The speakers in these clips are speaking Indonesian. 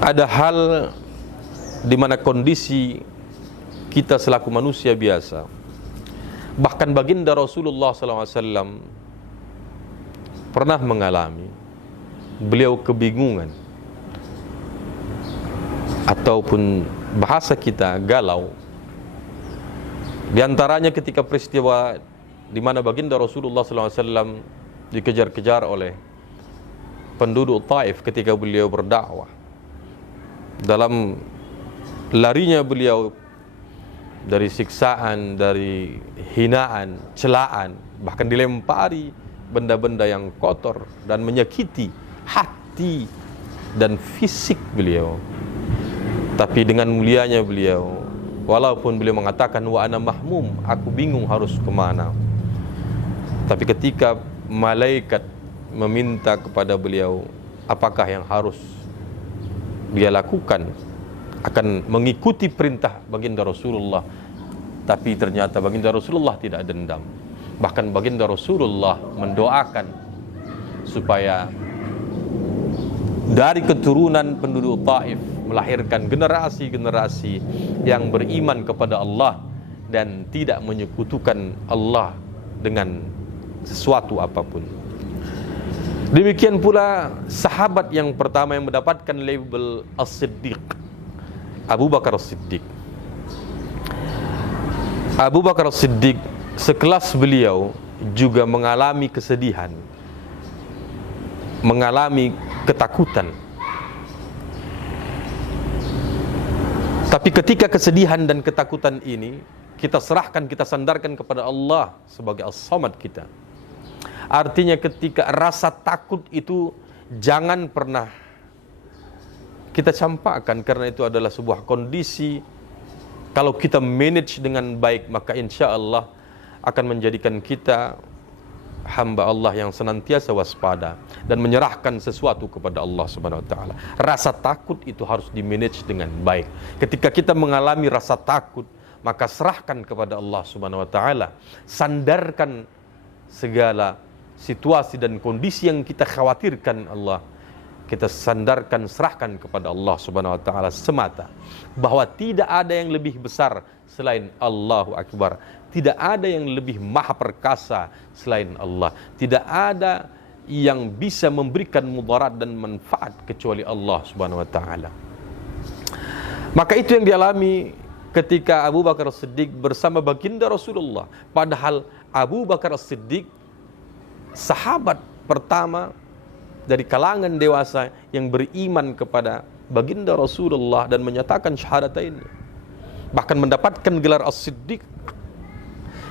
Ada hal di mana kondisi kita selaku manusia biasa, bahkan baginda Rasulullah SAW pernah mengalami, beliau kebingungan, ataupun bahasa kita galau. Di antaranya ketika peristiwa di mana baginda Rasulullah SAW dikejar-kejar oleh penduduk Taif ketika beliau berdakwah. Dalam larinya beliau dari siksaan, dari hinaan, celaan, bahkan dilempari benda-benda yang kotor dan menyakiti hati dan fisik beliau. Tapi dengan mulianya beliau, walaupun beliau mengatakan wa ana mahmum, aku bingung harus kemana, tapi ketika malaikat meminta kepada beliau apakah yang harus dia lakukan, akan mengikuti perintah baginda Rasulullah. Tapi ternyata baginda Rasulullah tidak dendam. Bahkan baginda Rasulullah mendoakan supaya dari keturunan penduduk Taif melahirkan generasi-generasi yang beriman kepada Allah dan tidak menyekutukan Allah dengan sesuatu apapun. Demikian pula sahabat yang pertama yang mendapatkan label As-Siddiq, Abu Bakar As-Siddiq. Abu Bakar As-Siddiq sekelas beliau juga mengalami kesedihan, mengalami ketakutan. Tapi ketika kesedihan dan ketakutan ini kita serahkan, kita sandarkan kepada Allah sebagai As-Samad kita. Artinya ketika rasa takut itu jangan pernah kita campakkan, karena itu adalah sebuah kondisi. Kalau kita manage dengan baik, maka insya Allah akan menjadikan kita hamba Allah yang senantiasa waspada dan menyerahkan sesuatu kepada Allah Subhanahu wa taala. Rasa takut itu harus di-manage dengan baik. Ketika kita mengalami rasa takut, maka serahkan kepada Allah Subhanahu wa taala. Sandarkan segala situasi dan kondisi yang kita khawatirkan Allah, kita sandarkan, serahkan kepada Allah Subhanahu wa taala semata, bahwa tidak ada yang lebih besar selain Allahu Akbar, tidak ada yang lebih maha perkasa selain Allah, tidak ada yang bisa memberikan mudarat dan manfaat kecuali Allah Subhanahu wa taala. Maka itu yang dialami ketika Abu Bakar As-Siddiq bersama baginda Rasulullah. Padahal Abu Bakar As-Siddiq sahabat pertama dari kalangan dewasa yang beriman kepada baginda Rasulullah dan menyatakan syahadatain, bahkan mendapatkan gelar As-Siddiq.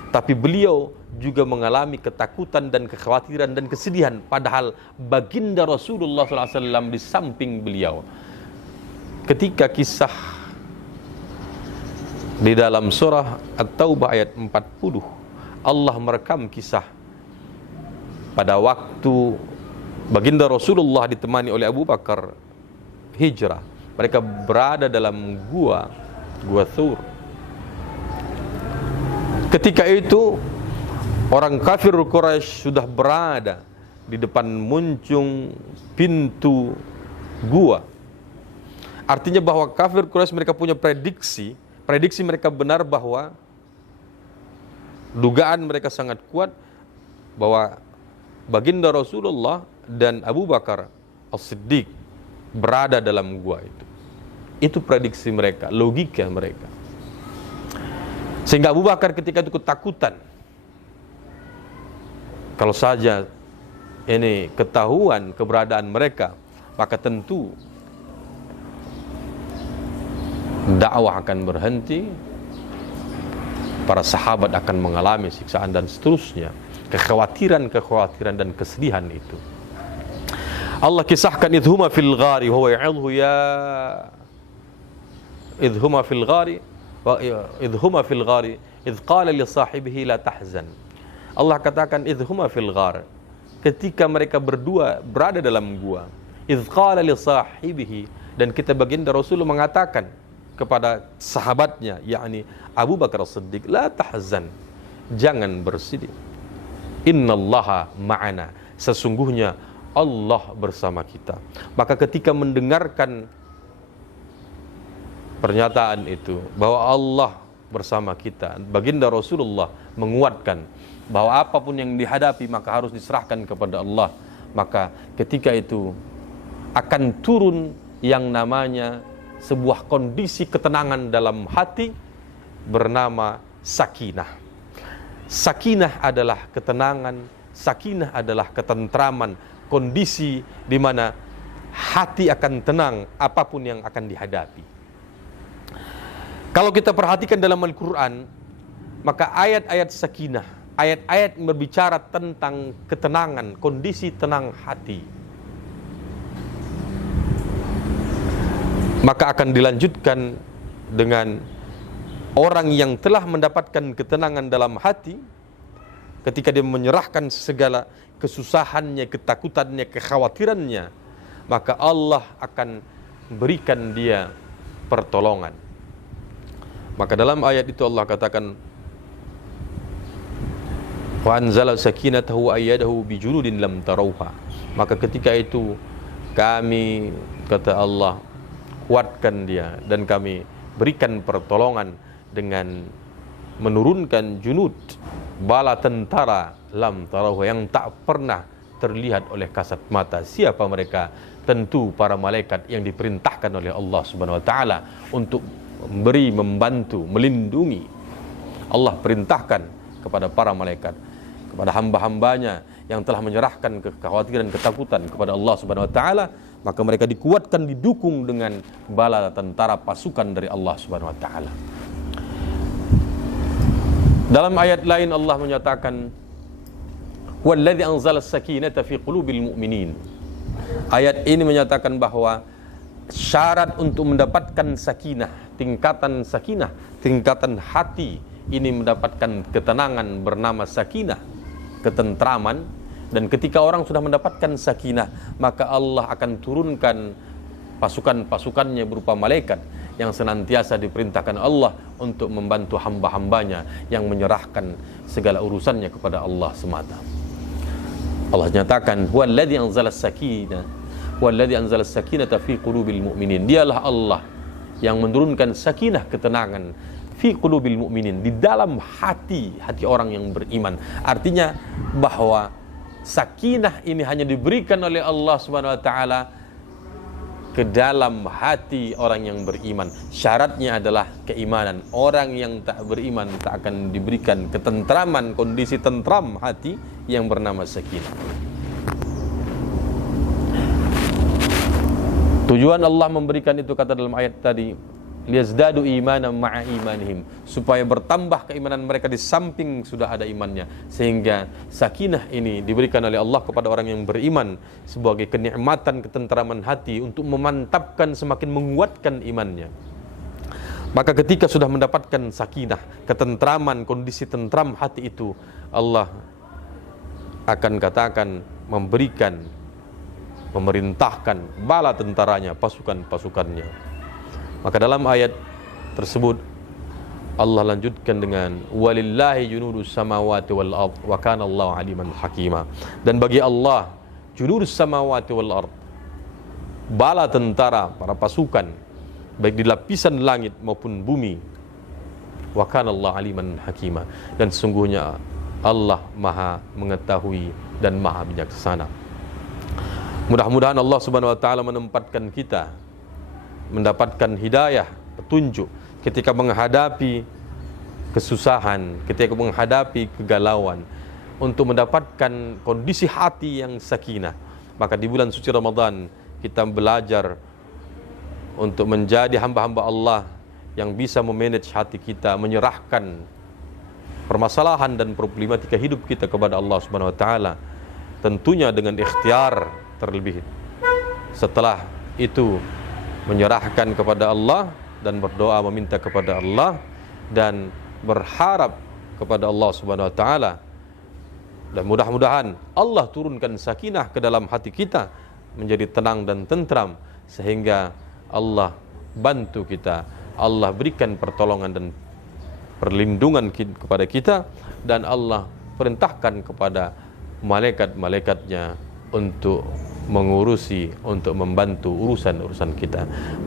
Tapi beliau juga mengalami ketakutan dan kekhawatiran dan kesedihan, padahal baginda Rasulullah SAW di samping beliau. Ketika kisah di dalam surah At-Taubah ayat 40, Allah merekam kisah pada waktu baginda Rasulullah ditemani oleh Abu Bakar hijrah. Mereka berada dalam gua Thur. Ketika itu orang kafir Quraisy sudah berada di depan muncung pintu gua. Artinya bahwa kafir Quraisy mereka punya prediksi mereka benar, bahwa dugaan mereka sangat kuat bahwa baginda Rasulullah dan Abu Bakar As-Siddiq berada dalam gua itu. Itu prediksi mereka, logika mereka. Sehingga Abu Bakar ketika itu ketakutan. Kalau saja ini ketahuan keberadaan mereka, maka tentu dakwah akan berhenti, para sahabat akan mengalami siksaan dan seterusnya. Kekhawatiran dan kesedihan itu Allah kisahkan, idhuma fil ghari wa huwa ya'idhu ya idhuma fil ghari wa idhuma fil ghari idh qala li sahibihi la tahzan. Allah katakan idhuma fil ghar, ketika mereka berdua berada dalam gua, idh qala li sahibihi, dan kita baginda Rasul mengatakan kepada sahabatnya, yakni Abu Bakar As-Siddiq, la tahzan, jangan bersedih, innallaha ma'ana, sesungguhnya Allah bersama kita. Maka ketika mendengarkan pernyataan itu bahwa Allah bersama kita, baginda Rasulullah menguatkan bahwa apapun yang dihadapi maka harus diserahkan kepada Allah, maka ketika itu akan turun yang namanya sebuah kondisi ketenangan dalam hati bernama sakinah. Sakinah adalah ketenangan, sakinah adalah ketentraman, kondisi di mana hati akan tenang apapun yang akan dihadapi. Kalau kita perhatikan dalam Al-Quran, maka ayat-ayat sakinah, ayat-ayat yang berbicara tentang ketenangan, kondisi tenang hati, maka akan dilanjutkan dengan orang yang telah mendapatkan ketenangan dalam hati ketika dia menyerahkan segala kesusahannya, ketakutannya, kekhawatirannya, maka Allah akan berikan dia pertolongan. Maka dalam ayat itu Allah katakan, wa anzala sakinatahu wa ayyadahu bijuludin lam tarawha. Maka ketika itu kami, kata Allah, kuatkan dia dan kami berikan pertolongan dengan menurunkan junud, bala tentara lam tarawha, yang tak pernah terlihat oleh kasat mata. Siapa mereka? Tentu para malaikat yang diperintahkan oleh Allah Subhanahu wa taala untuk memberi, membantu, melindungi. Allah perintahkan kepada para malaikat, kepada hamba-hambanya yang telah menyerahkan kekhawatiran, ketakutan kepada Allah Subhanahu wa taala, maka mereka dikuatkan, didukung dengan bala tentara pasukan dari Allah Subhanahu wa taala. Dalam ayat lain Allah menyatakan, "Walladzi anzala as-sakinata fi qulubil mu'minin." Ayat ini menyatakan bahwa syarat untuk mendapatkan sakinah, tingkatan hati ini mendapatkan ketenangan bernama sakinah, ketentraman. Dan ketika orang sudah mendapatkan sakinah, maka Allah akan turunkan pasukan-pasukannya berupa malaikat yang senantiasa diperintahkan Allah untuk membantu hamba-hambanya yang menyerahkan segala urusannya kepada Allah semata. Allah nyatakan, "Huwallazi anzala as-sakinah, huwallazi anzala as-sakinata fi qulubil mu'minin." Dialah Allah yang menurunkan sakinah, ketenangan, fi qulubil mu'minin, di dalam hati orang yang beriman. Artinya bahwa sakinah ini hanya diberikan oleh Allah Subhanahu wa taala ke dalam hati orang yang beriman. Syaratnya adalah keimanan. Orang yang tak beriman tak akan diberikan ketentraman, kondisi tentram hati yang bernama sakinah. Tujuan Allah memberikan itu, kata dalam ayat tadi, liyazdadu imanan ma'a imanihim, supaya bertambah keimanan mereka di samping sudah ada imannya, sehingga sakinah ini diberikan oleh Allah kepada orang yang beriman sebagai kenikmatan, ketentraman hati untuk memantapkan, semakin menguatkan imannya. Maka ketika sudah mendapatkan sakinah, ketentraman, kondisi tentram hati itu, Allah akan katakan memberikan, memerintahkan bala tentaranya, pasukan-pasukannya. Maka dalam ayat tersebut Allah lanjutkan dengan walillahi junudus samawati wal ard wa kana Allahu aliman hakima. Dan bagi Allah junudus samawati wal ard, bala tentara, para pasukan baik di lapisan langit maupun bumi, wa kana Allahu aliman hakima, dan sesungguhnya Allah Maha mengetahui dan Maha bijaksana. Mudah-mudahan Allah Subhanahu wa taala menempatkan kita mendapatkan hidayah, petunjuk ketika menghadapi kesusahan, ketika menghadapi kegalauan, untuk mendapatkan kondisi hati yang sakinah. Maka di bulan suci Ramadan kita belajar untuk menjadi hamba-hamba Allah yang bisa memanage hati kita, menyerahkan permasalahan dan problematika hidup kita kepada Allah Subhanahu wa taala, tentunya dengan ikhtiar terlebih. Setelah itu menyerahkan kepada Allah dan berdoa meminta kepada Allah dan berharap kepada Allah Subhanahu wa taala, dan mudah-mudahan Allah turunkan sakinah ke dalam hati kita menjadi tenang dan tentram, sehingga Allah bantu kita, Allah berikan pertolongan dan perlindungan kepada kita, dan Allah perintahkan kepada malaikat-malaikatnya untuk mengurusi, untuk membantu urusan-urusan kita.